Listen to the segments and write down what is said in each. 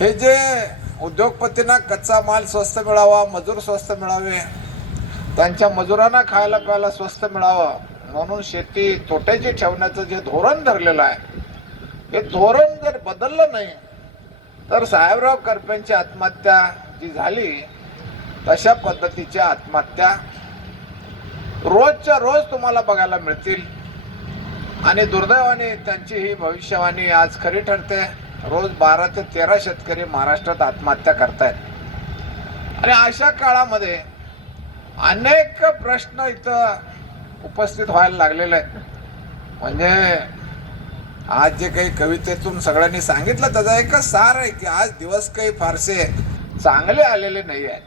हे जे उद्योगपतींना कच्चा माल स्वस्त मिळावा, मजूर स्वस्त मिळावे, त्यांच्या मजुरांना खायला प्यायला स्वस्त मिळावं म्हणून शेती तोट्याची ठेवण्याचं जे धोरण धरलेलं आहे, हे धोरण जर बदललं नाही तर साहेबराव करपेंची आत्महत्या जी झाली तशा पद्धतीच्या आत्महत्या रोजच्या रोज तुम्हाला बघायला मिळतील. आणि दुर्दैवाने त्यांची ही भविष्यवाणी आज खरी ठरते. रोज 12 ते 13 शेतकरी महाराष्ट्रात आत्महत्या करतायत. आणि अशा काळामध्ये अनेक प्रश्न इथं उपस्थित व्हायला लागलेले आहेत. म्हणजे आज जे काही कवितेतून सगळ्यांनी सांगितलं त्याचा एकच सार आहे की आज दिवस काही फारसे चांगले आलेले नाही आहेत.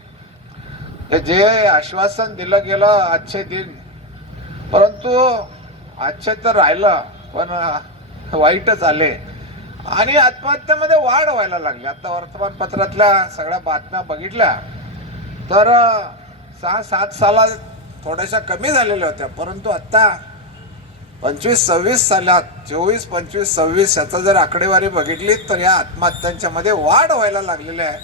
जे आश्वासन दिलं गेलं आजचे दिन, परंतु आजचे तर राहिलं पण वाईटच आले आणि आत्महत्येमध्ये वाढ व्हायला लागली. आता वर्तमानपत्रातल्या सगळ्या बातम्या बघितल्या तर 6-7 साला थोड्याशा कमी झालेल्या होत्या, परंतु आता 25-26 सालात 24-25-26 याचा जर आकडेवारी बघितली तर या आत्महत्यांच्या मध्ये वाढ व्हायला लागलेली आहे,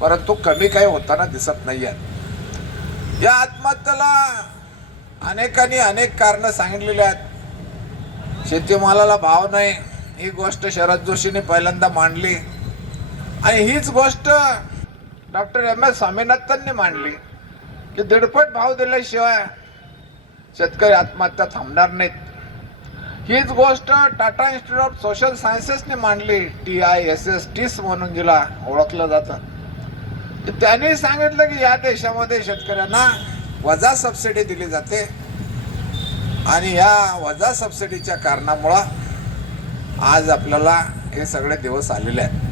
परंतु कमी काही होताना दिसत नाही आहे. या आत्महत्येला अनेकांनी अनेक कारणं सांगितलेली आहेत. शेतीमालाला भाव नाही ही गोष्ट शरद जोशींनी पहिल्यांदा मांडली आणि हीच गोष्ट डॉक्टर M.S. स्वामीनाथननी मांडली की 1.5 भाव दिल्याशिवाय शेतकरी आत्महत्या थांबणार नाहीत. हीच गोष्ट टाटा इन्स्टिट्यूट ऑफ सोशल सायन्सेसने मांडली, TISS म्हणून जिला ओळखलं जातं. त्यांनी सांगितलं की या देशामध्ये शेतकऱ्यांना वजा सबसिडी दिली जाते आणि या वजा सबसिडीच्या कारणामुळं आज आपल्याला हे सगळे दिवस आलेले आहेत.